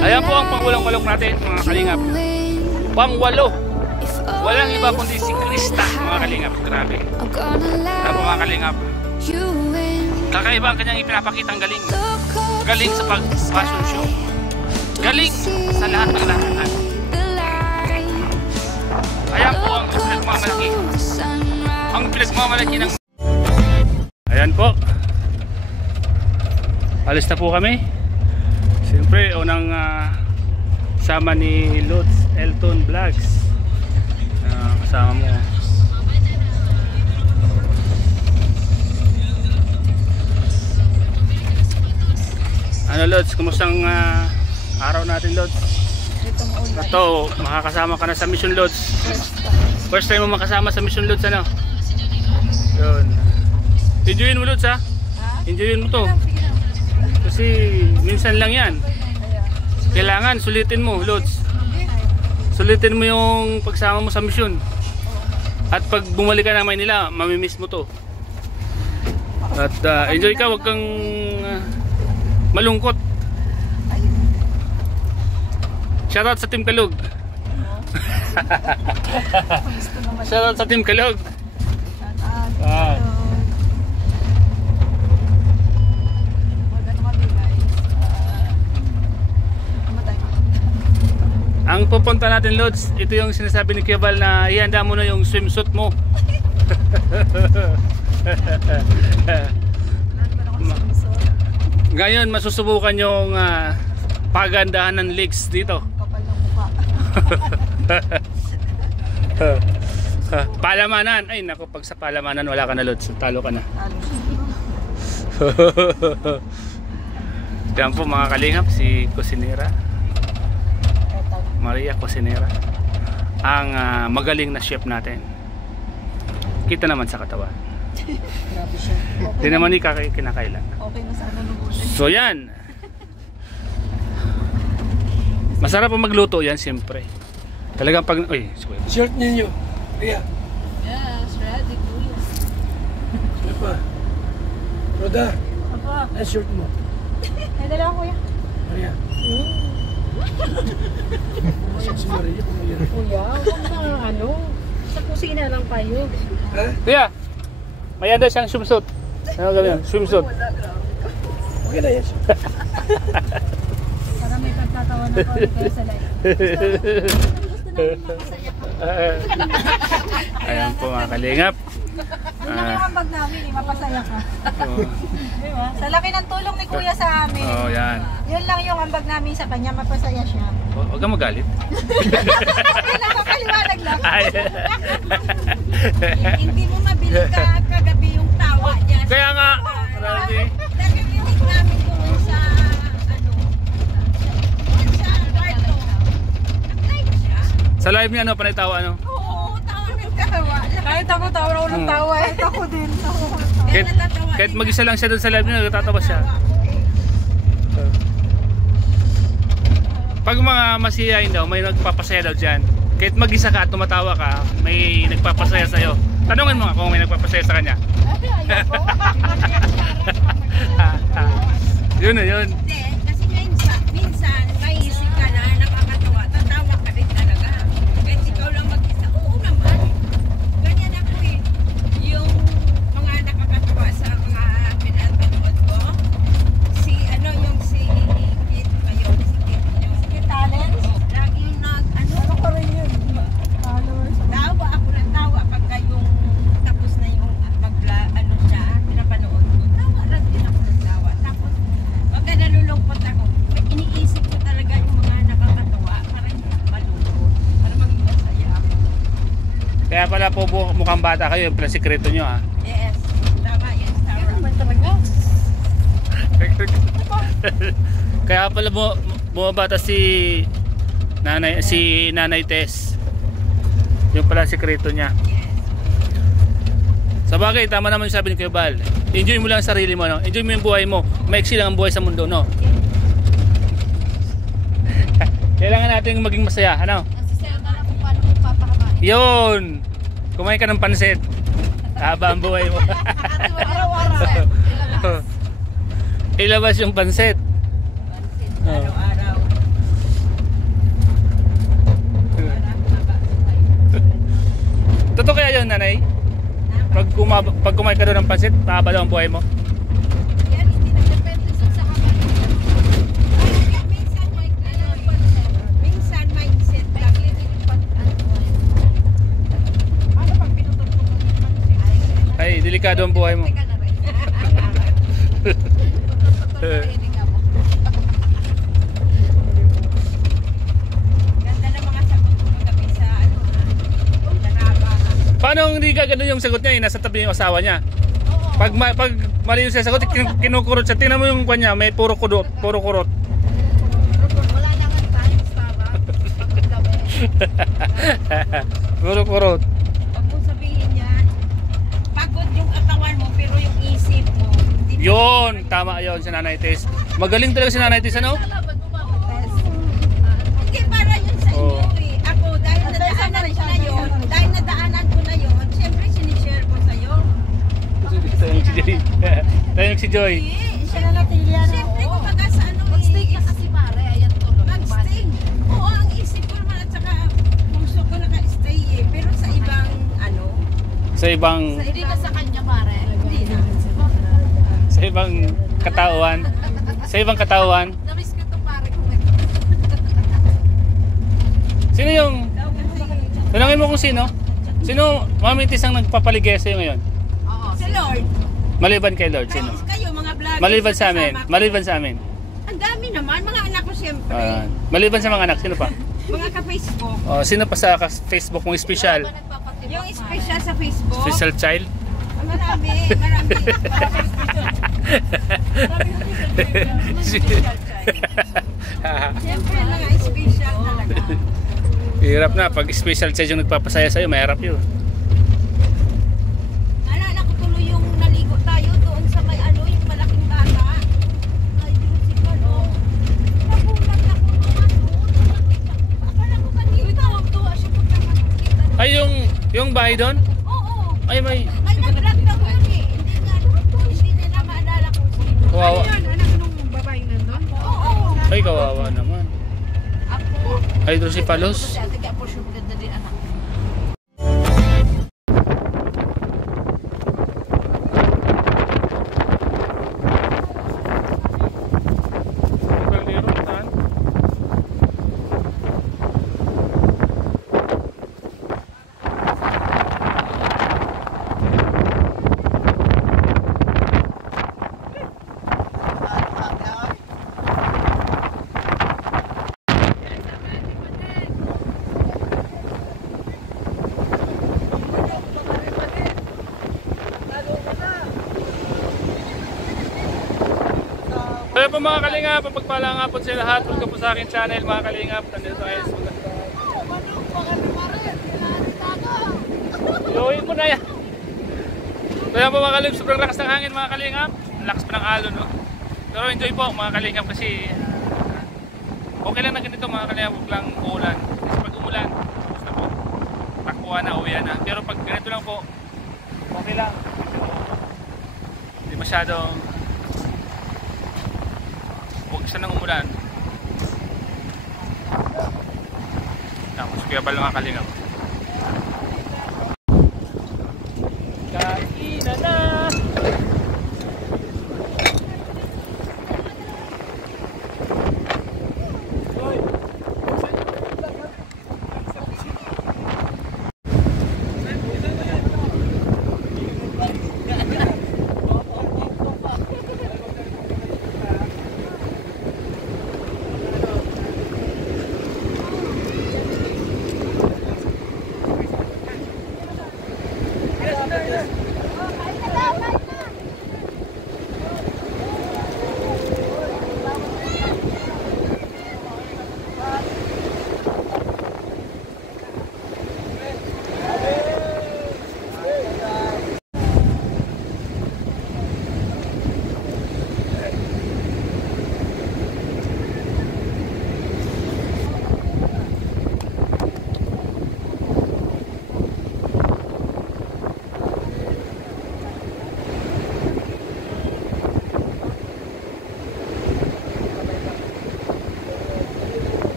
Ayan po ang pangwalong-walong natin mga kalingap. Pangwalo. Walang iba kundi si Krista mga kalingap. Grabe. Grabe mga kalingap. Kakaiba ang kanyang ipinapakitang galing. Galing sa pag-fashion show. Galing sa lahat ng lahat. Ayan po ang pinagmamalaki. Ang pinagmamalaki ng... Ayan po. Alis na po kami. Siyempre, unang sama ni Lutz Elton Vlogs. Kasama mo. Ano Lutz, kumustang araw natin Lutz? Ito, makakasama ka na sa Mission Lutz. First time mo makasama sa Mission Lutz, ano? Yun. Enjoyin mo Lutz ha? Enjoyin mo to. Kasi minsan lang yan. Kailangan sulitin mo Lutz. Sulitin mo yung pagsama mo sa mission. At pag bumalik ka na Maynila, mamimiss mo to. At enjoy ka, wag kang malungkot. Shoutout sa Team Kalug. Shoutout sa Team Kalug. Ang pupunta natin Lods, ito yung sinasabi ni Kebal na ihanda mo na yung swimsuit mo. Ngayon masusubukan yung pagandahan ng legs dito. Kapal ng mukha. Palamanan. Ay nako, pag sa palamanan wala ka na Lods, talo ka na. Diyan po mga kalingap, si Kusinera Maria Cosinera, ang magaling na chef natin. Kita naman sa katawan. Grabe siya. Hindi naman ni kinakailan. Okay na sana nung So yan. Masarap ang magluto yan siyempre. Talagang pag... Uy, Shirt ninyo. Ria. Yes, ready kuya. Ano pa? Roda. Apa? Ano shirt mo? Ay, dala ko kuya. Maria. Si Maria. Kuya, huwag na ano. Sa kusina lang kayo. Ha? Kuya, may handa siyang swimsuit. Ano gawin yan? Swimsuit. Okay na yan. Para may pagtatawa na ko kayo sa live. Ayan po mga kalingap. Yun lang yung ambag namin eh, mapasaya ka. Diba? Sa laki ng tulong ni kuya sa amin. Oh, yan. Yun lang yung ambag namin sa kanya, mapasaya siya. Huwag kang magalit. Nakakaliwanag lang. Hindi mo mabili ka kagabi yung tawa niya. Kaya nga. Marami. Nagkikinig namin kung sa sa kwarto. Nag-live siya. Sa live niya, ano, panay-tawa, ano? Oo, tawa ng tawa. Kahit ako tawa ng tawa, kahit ako din. Kahit mag-isa lang siya doon sa live niya, natatawa siya. Pag mga masiyahin daw, may nagpapasaya daw dyan. Kahit mag-isa ka at tumatawa ka, may nagpapasaya sa'yo. Tanungin mo nga kung may nagpapasaya sa kanya. Yun na yun. Hindi, kasi minsan maisip ka na nakakatawa. Tatawa ka rin talaga. Kahit ikaw lang mag-isa. Oo naman. Ganyan ako eh. Yung mga nakakatawa sa mga pinapanood ko. Si Kit kayo. Si Kit yung Talent? laging Ano ko rin yun? Followers. tawa ako ng tawa pagka yung tapos na yung siya, pinapanood ko. Tawa lang din ako ng tawa. Tapos pagka nalulungkot ako, iniisip ko talaga yung mga nakakatawa para hindi ako malungkot. Para maging masaya ako. Kaya pala po mukhang bata kayo, yung pala sikreto nyo ha. Yes, tama yun. Tama. Talaga? Kaya pala bumabata si Nanay Tess. Yung pala sikreto niya. Sa bagay, tama naman yung sabi ni Kuya Bal. Enjoy mo lang ang sarili mo, no? Enjoy mo yung buhay mo. Maiksi lang ang buhay sa mundo, no? Kailangan natin maging masaya, ano? Nasisaya ka na kung paano mo papakamain. Yun! Kumain ka ng pansit. Haba ang buhay mo. Araw-araw. Ilabas yung pansit. Araw-araw. Totoo kaya yun, nanay? Pag kumain ka doon ng pansit, paaba daw ang buhay mo? Yan, hindi na depende sa kapatid. Ay, minsan may minsan mindset lang. Ano pag pinutot mo ng pansit? Ay, delikado ang buhay mo. Teka na rin. Ganda ng mga sagot mo gabi sa ano na Daraba. Paano hindi ka ganun yung sagot niya? Nasa tabi yung asawa niya. Pag mali yung sagot, kinukurot siya. Tingnan mo yung kanya, may puro kurot. Puro kurot. Wala na nga tayo sa pagod gabi. Puro kurot. Huwag mong sabihin yan. Pagod yung katawan mo pero yung isip mo. Hindi Yun, tama yun si Nanay Tess. Magaling talaga si Nanay Tess, ano? Hindi para yun sa inyo Oo. eh. Ako dahil nadaanan ko na yun, siyempre sinishare ko sa'yo. Tayong si Joy. Siya na natin yan. Siyempre kumbaga sa ano eh. Mag-steak na kasi pare, ayan tulog. Mag-stay. Oo, ang isip ko naman at saka puso ko naka-stay eh. Pero sa ibang ano, Sa ibang Hindi ka sa kanya pare. hindi na. sa ibang katawan. Sa ibang katawan. Na-miss ko itong pare ko. Sino yung Daw kasi, tanungin mo kung sino? Sino mamitis ang nagpapaligaya sa'yo ngayon? Oo. si Lord. Maliban kay Lord, sino? Kayo mga vloggers. Maliban sa amin. kasama ko. Maliban sa amin. Ang dami naman, mga anak ko siyempre. Maliban sa mga anak, sino pa? Mga ka-Facebook. Oh, sino pa sa Facebook mong special? Yung special sa Facebook. Special child? Marami. Siyempre mga special talaga. Hirap na. Pag special child yung nagpapasaya sa'yo, mahirap yun. Alala ko tuloy yung naligo tayo doon sa may ano, yung malaking bata. Ay, musical, oh. Nagulat ako nung ano. Akala ko kanina. Tuwa siya pagka nakikita. Ay, yung bahay doon? Oo. Ay, may May nag-vlog daw yun eh. Hindi nila maalala kung sino. kawawa. Anak nung babae nandun? Oo. Ay, kawawa naman. Ako. Ay, doon si Palos. Kasi ate kaya po siya maganda din anak. Kaya po mga kalingap, pagpalang nga po sa lahat. Welcome po sa akin channel mga kalingap. Nandito tayo sa Iuhin mo na yan. Kaya po mga kalingap, sobrang lakas ng hangin mga kalingap. Ang lakas pa ng alon, no? Pero enjoy po mga kalingap kasi okay lang na ganito mga kalingap, huwag lang uulan. Kasi pag umulan, tapos na po. Takbuhan na, uwihan na. Pero pag ganito lang po, okay lang. Hindi masyadong huwag siya nang umulan. Tapos kaya ba lang kakalingap? Kainan na!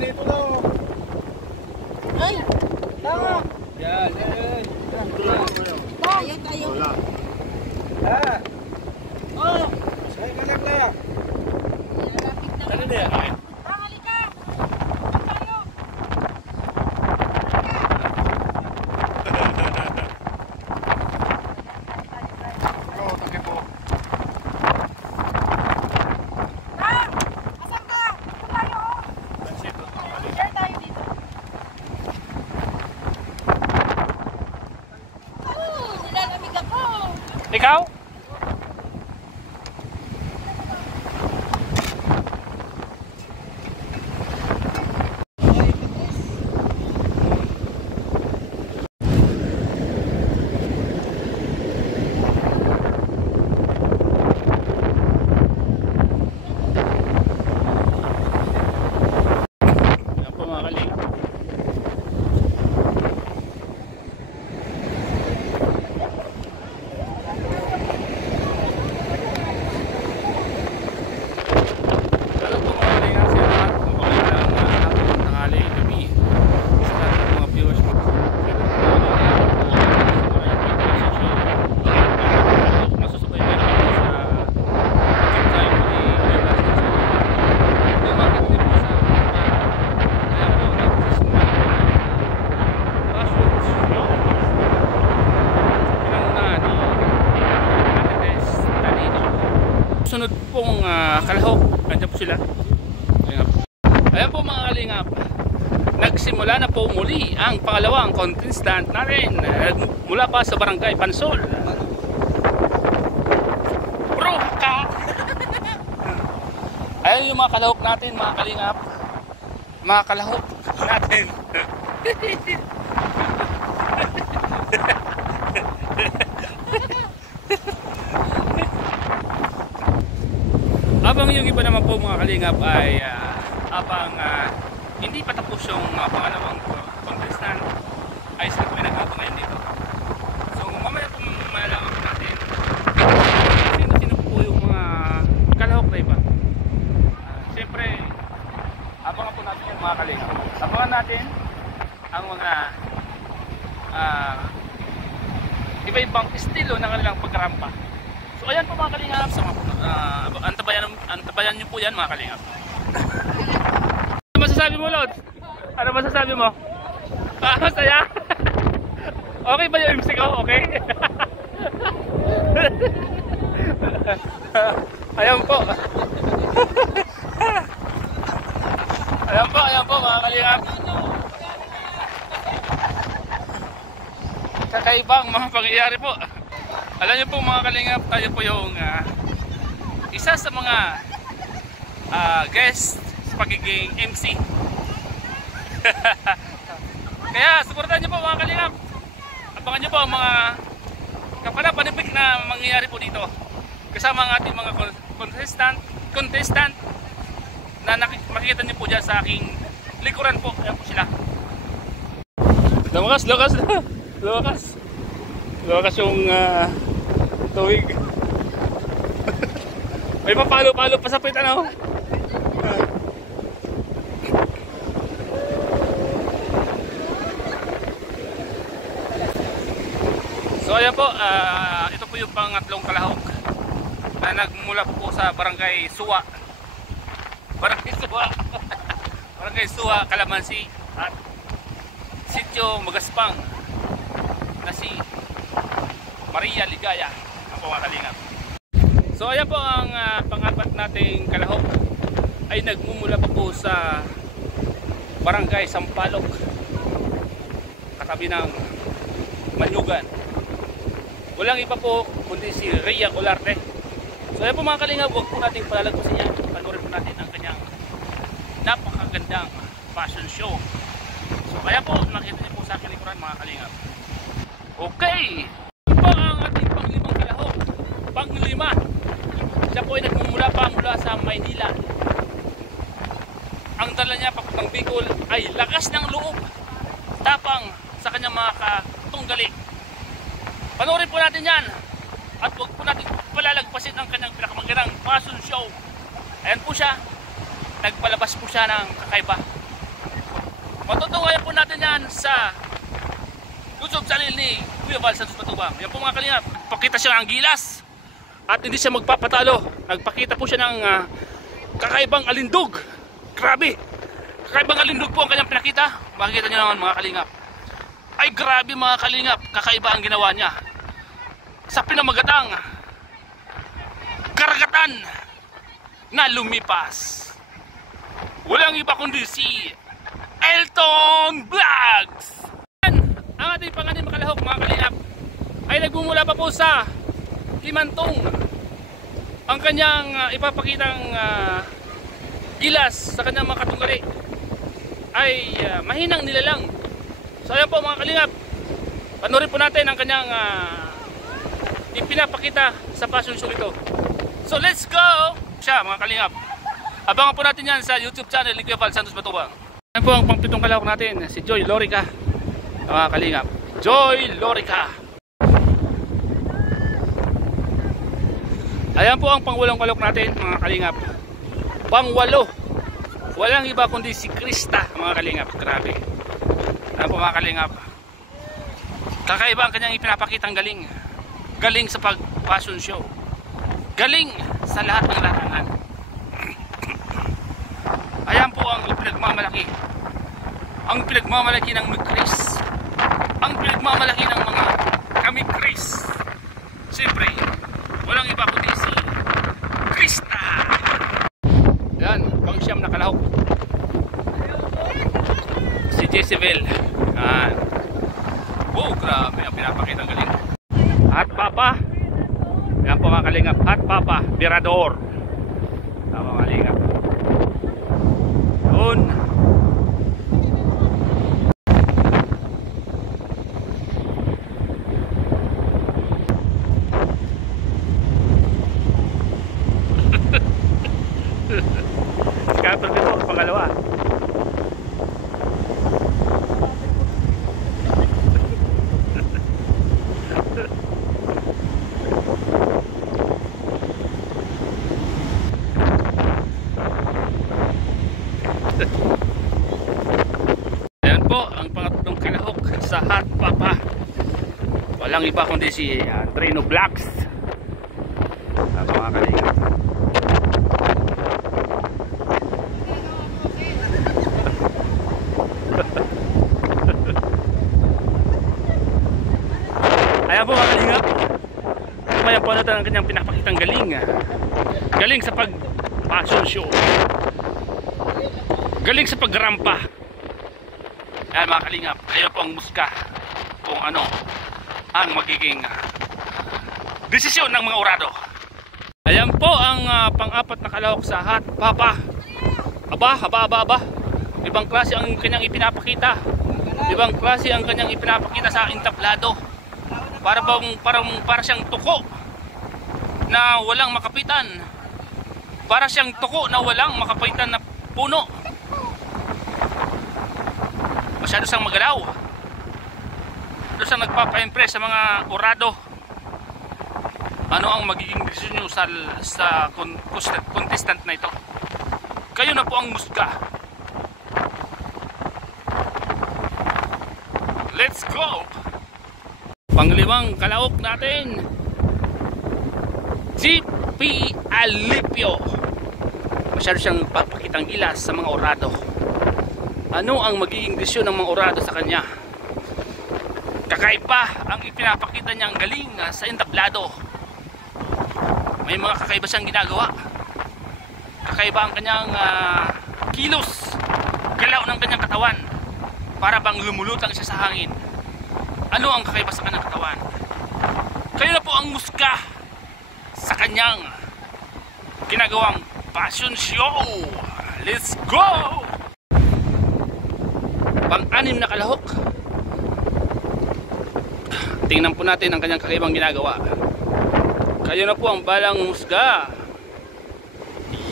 dito na oh. Ay! Tama! Yan. Tayo, tayo. Ah, Oh! sakay ka lang na. Ano na yan? Ay, Halika! Tayo! Ah! Asan ka? Dito tayo oh! Share tayo dito. Nilalamig ako. ikaw? Yan po mga kalingap. Hello po mga kalingap sa lahat. Kung magandang hapon, tanghali, gabi sa lahat ng mga viewers mo. Masusubay tayo natin sa keep time ni Kuya Blas. Lumakad din po sa kaya po nagsisimula passions no? Pinangunahan ni Ate Tess Tanino. Sunod pong kalahok, nandiyan po sila. Ayan po mga kalingap, nagsimula na po muli ang pangalawang contestant natin mula pa sa Barangay Pansol. Bro ka! Ayan yung mga kalahok natin mga kalingap. Mga kalahok natin. Abang yung iba naman po mga kalingap ay abang hindi pa tapos yung pangalawang contestant ay sila po ay nag-abangan dito. So mamaya po malalaman po natin sino po yung mga kalahok na iba. Siyempre abangan po natin yung mga kalingap. Abangan natin ang mga iba-ibang estilo ng kanilang pagkarampa. So ayan po mga kalingap, antabayan nyo po yan mga kalingap. Ano masasabi mo, Lord? Ano masasabi mo? Masaya? Okay ba yung MC ko? Okay? Ayan po. Ayan po mga kalingap. Kakaibang mga pangyayari po. Alam niyo po mga kalingap, tayo po yung isa sa mga guest sa pagiging MC. Kaya suportahan niyo po mga kalingap. Abangan niyo po ang mga kapanapanipik na mangyayari po dito. Kasama ang ating mga contestant na makikita niyo po dyan sa aking likuran po. Ayan po sila. Lumakas yung tuwig. May papalo-palo pa sa pit ano. So ayan po, ito po yung pangatlong kalahok na nagmula po sa Barangay Suwa. Barangay Suwa, Calamansi at Sitio Magaspang na si Maria Ligaya ang pamakalingap. So ayan po ang pang-apat nating kalahok ay nagmumula pa po sa Barangay Sampalok, katabi ng Manyugan. Walang iba po kundi si Rhea Colarte. So ayan po mga kalingap, huwag po nating palalagpasin yan. Panoorin po natin ang kanyang napakagandang fashion show. So kaya po nakita niyo po sa akin likuran mga kalingap. Okay! Ito po ang ating panglimang kalahok. Panglima. Siya po ay nagmumula pa mula sa Maynila. Ang dala niya papuntang Bicol ay lakas ng loob, tapang sa kanyang mga katunggali. Panoorin po natin yan at huwag po natin palalagpasin ang kanyang pinakamagandang fashion show. Ayan po siya, nagpalabas po siya ng kakaiba. Subayan po natin yan sa YouTube channel ni Kuya Val Santos Matubang. Yan po mga kalingap. Pakita siya ng gilas. At hindi siya magpapatalo. Nagpakita po siya ng kakaibang alindog. Grabe. Kakaibang alindog po ang kanyang pinakita. Makikita niyo naman mga kalingap. Ay grabe mga kalingap. Kakaiba ang ginawa niya. Sa pinamagatang karagatan na lumipas. Walang iba kundi si Elton Vlogs. Ang ating panganin makalahok mga kalingap ay nagmumula pa po sa Limantong. Ang kanyang ipapakitang gilas sa kanyang mga katunggali ay mahinang nilalang. So ayan po mga kalingap, panoorin po natin ang kanyang ipinapakita sa fashion show ito. So let's go! Siya mga kalingap, abangan po natin yan sa YouTube channel ni Kuya Val Santos Matubang. Ayan po ang pangpitong kalahok natin, si Joy Lorica. Mga kalingap, Joy Lorica. Ayan po ang pangwalong kalahok natin mga kalingap. Pangwalo. Walang iba kundi si Krista mga kalingap. Grabe. Ayan po mga kalingap. Kakaiba ang kanyang ipinapakitang galing. Galing sa pag-fashion show. Galing sa lahat ng larangan. Ayan po ang pinagmamalaki. Ang pinagmamalaki ng Chris. Ang pinagmamalaki ng mga kami Chris. Siyempre, walang iba kundi si Krista. Yan, pang siyam na kalahok. Si Jezebel. Yan. Oh, grabe ang pinapakita ng galing. At Papa. Yan po mga kalingap. At Papa, Virador. Tama mga kalingap. Doon. Skatol dito, pangalawa. Ayan po ang pangatlong kalahok sa Hot Papa. Walang iba kundi si Trino Vlogs. Mga kalingap. Ayan po mga kalingap. Mayan po natin ang kanyang pinapakitang galing. Galing sa pag-fashion show. Galing sa pagrampa. Ayan mga kalingap. Kayo po ang musika kung ano ang magiging desisyon ng mga orado. Ayan po ang pang-apat na kalahok sa Hot Papa. Aba. Ibang klase ang kanyang ipinapakita. Ibang klase ang kanyang ipinapakita sa entablado. Para siyang tuko na walang makapitan. Para siyang tuko na walang makapitan na puno. Masyado siyang magalaw. Masyado siyang nagpapa-impress sa mga orado. Ano ang magiging desisyon nyo sa contestant na ito? Kayo na po ang musga. Let's go! Panglimang kalaok natin, GP Alipio. Masyado siyang papakitang gilas sa mga orado. Ano ang magiging desisyon ng mga orado sa kanya? Kakaiba ang ipinapakita niyang galing sa entablado. May mga kakaiba siyang ginagawa. Kakaiba ang kanyang kilos, galaw ng kanyang katawan. Para bang lumulutang siya sa hangin. Ano ang kakaiba sa kanyang katawan? Kayo na po ang musga sa kanyang ginagawang fashion show. Let's go! Pang-anim na kalahok. Tingnan po natin ang kanyang kakaibang ginagawa. Kayo na po ang balang musga.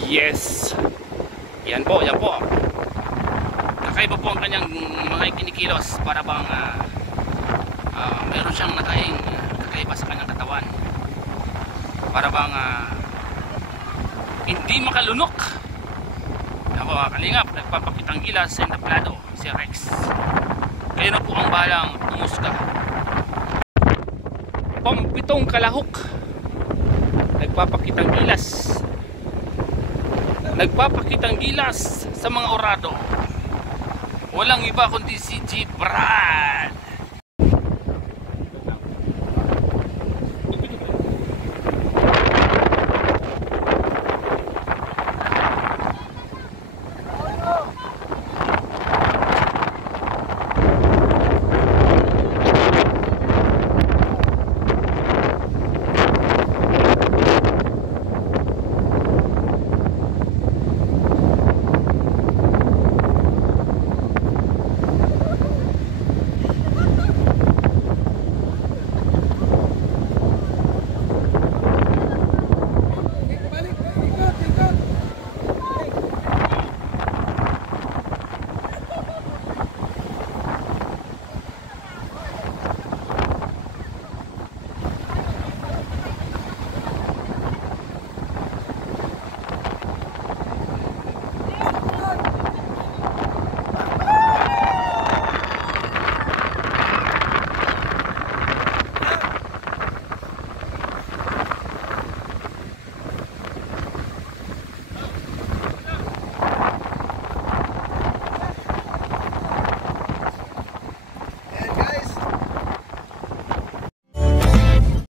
Yes. Yan po, yan po. Kakaiba po ang kanyang mga kinikilos. Para bang meron siyang nakaing kakaiba sa kanyang katawan. Para bang hindi makalunok. Yan po mga kalingap. nagpapakitang gilas sa entablado, si Rex. Kayo na po ang bahalang umusga. Pampitong kalahok, nagpapakitang gilas. Nagpapakitang gilas sa mga orado. Walang iba kundi si G. Brad.